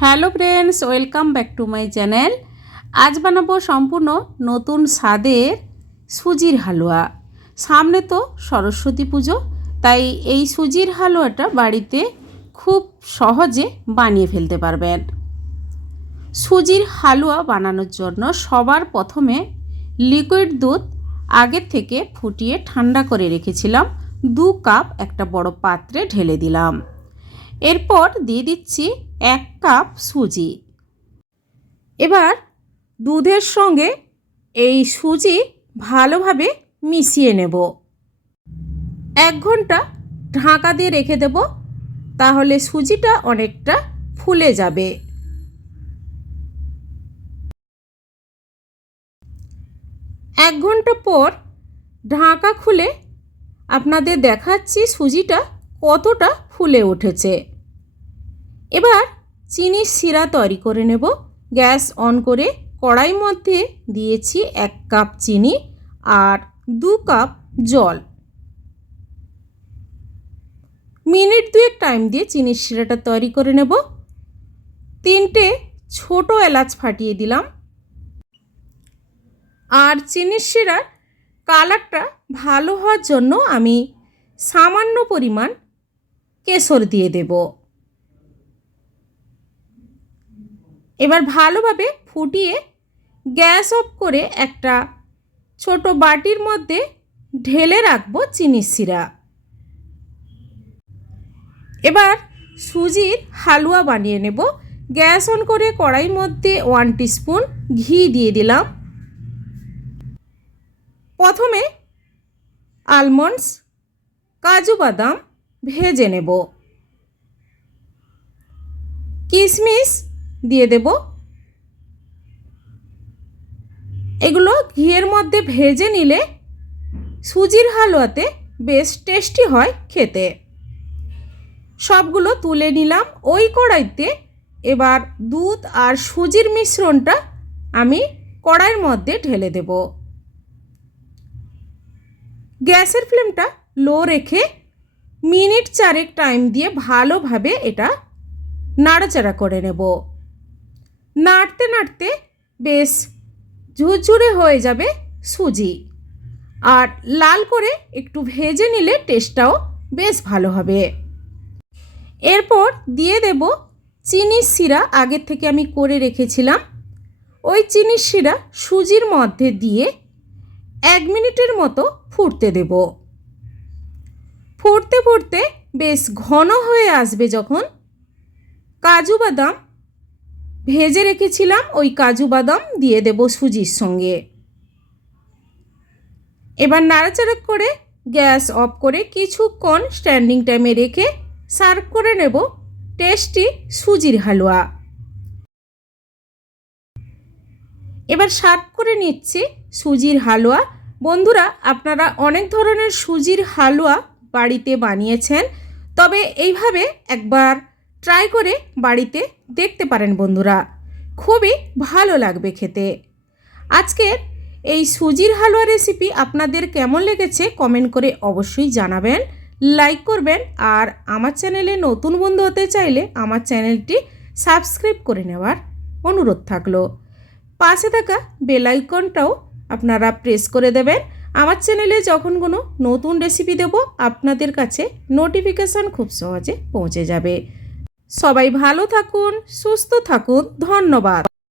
Hello friends, welcome back to my channel. আজ বানাবো সম্পূর্ণ নতুন স্বাদের সুজির হালুয়া। সামনে তো সরস্বতী পুজো, তাই এই সুজির হালুয়াটা বাড়িতে খুব সহজে বানিয়ে ফেলতে পারবেন। সুজির হালুয়া বানানোর জন্য সবার প্রথমে লিকুইড দুধ আগের থেকে ফুটিয়ে ঠান্ডা করে রেখেছিলাম 2 কাপ একটা বড় পাত্রে ঢেলে দিলাম। এরপর দিয়ে দিচ্ছি 1 কাপ সুজি। এবার দুধের সঙ্গে এই সুজি ভালোভাবে মিশিয়ে নেব। 1 ঘন্টা ঢাকা দিয়ে রেখে দেব, তাহলে সুজিটা অনেকটা ফুলে যাবে। এক ঘন্টা পর ঢাকা খুলে আপনাদের দেখাচ্ছি সুজিটা কতটা ফুলে উঠেছে। এবার চিনির শিরা তৈরি করে নেব। গ্যাস অন করে কড়াই মধ্যে দিয়েছি 1 কাপ চিনি আর 2 কাপ জল। মিনিট 2 টাইম দিয়ে চিনির শিরাটা তৈরি করে নেব। 3টে ছোট এলাচ ফাটিয়ে দিলাম। আর চিনির শিরার কালারটা ভালো হওয়ার জন্য আমি সামান্য পরিমাণ কেশর দিয়ে দেব। এবার ভালোভাবে ফুটিয়ে গ্যাস অফ করে একটা ছোট বাটির মধ্যে ঢেলে রাখবো চিনির শিরা। এবার সুজির হালুয়া বানিয়ে নেব। গ্যাস অন করে কড়াই মধ্যে 1 টিস্পুন ঘি দিয়ে দিলাম। প্রথমে আলমন্ডস, কাজু বাদাম ভেজে নেব। কিশমিশ দিয়ে দেব। এগুলো ঘিয়ের মধ্যে ভেজে নিলে সুজির হালুয়াতে বেশ টেস্টি হয় খেতে। সবগুলো তুলে নিলাম ওই কড়াইতে। এবার দুধ আর সুজির মিশ্রণটা আমি কড়াইয়ের মধ্যে ঢেলে দেব। গ্যাসের ফ্লেমটা লো রেখে মিনিট 4 টাইম দিয়ে ভালোভাবে এটা নাড়াচাড়া করে নেব। নাড়তে নাড়তে বেশ ঝুরঝুরে হয়ে যাবে সুজি, আর লাল করে একটু ভেজে নিলে টেস্টটাও বেশ ভালো হবে। এরপর দিয়ে দেব চিনির শিরা। আগের থেকে আমি করে রেখেছিলাম। ওই চিনির শিরা সুজির মধ্যে দিয়ে 1 মিনিটের মতো ফুটতে দেব। ফুটতে ফুটতে বেশ ঘন হয়ে আসবে যখন, কাজু বাদাম ভেজে রেখেছিলাম, ওই কাজু বাদাম দিয়ে দেব সুজির সঙ্গে। এবার নাড়াচাড়া করে গ্যাস অফ করে কিছুক্ষণ স্ট্যান্ডিং টাইমে রেখে সার্ভ করে নেব টেস্টি সুজির হালুয়া। এবার সার্ভ করে নিচ্ছি সুজির হালুয়া। বন্ধুরা, আপনারা অনেক ধরনের সুজির হালুয়া বাড়িতে বানিয়েছেন, তবে এইভাবে একবার ট্রাই করে বাড়িতে দেখতে পারেন বন্ধুরা, খুবই ভালো লাগবে খেতে। আজকের এই সুজির হালুয়া রেসিপি আপনাদের কেমন লেগেছে কমেন্ট করে অবশ্যই জানাবেন, লাইক করবেন, আর আমার চ্যানেলে নতুন বন্ধু হতে চাইলে আমার চ্যানেলটি সাবস্ক্রাইব করে নেওয়ার অনুরোধ থাকলো। পাশে থাকা বেল আইকনটাও আপনারা প্রেস করে দেবেন। আমার চ্যানেলে যখন কোনো নতুন রেসিপি দেব আপনাদের কাছে নোটিফিকেশান খুব সহজে পৌঁছে যাবে। সবাই ভালো থাকুন, সুস্থ থাকুন। ধন্যবাদ।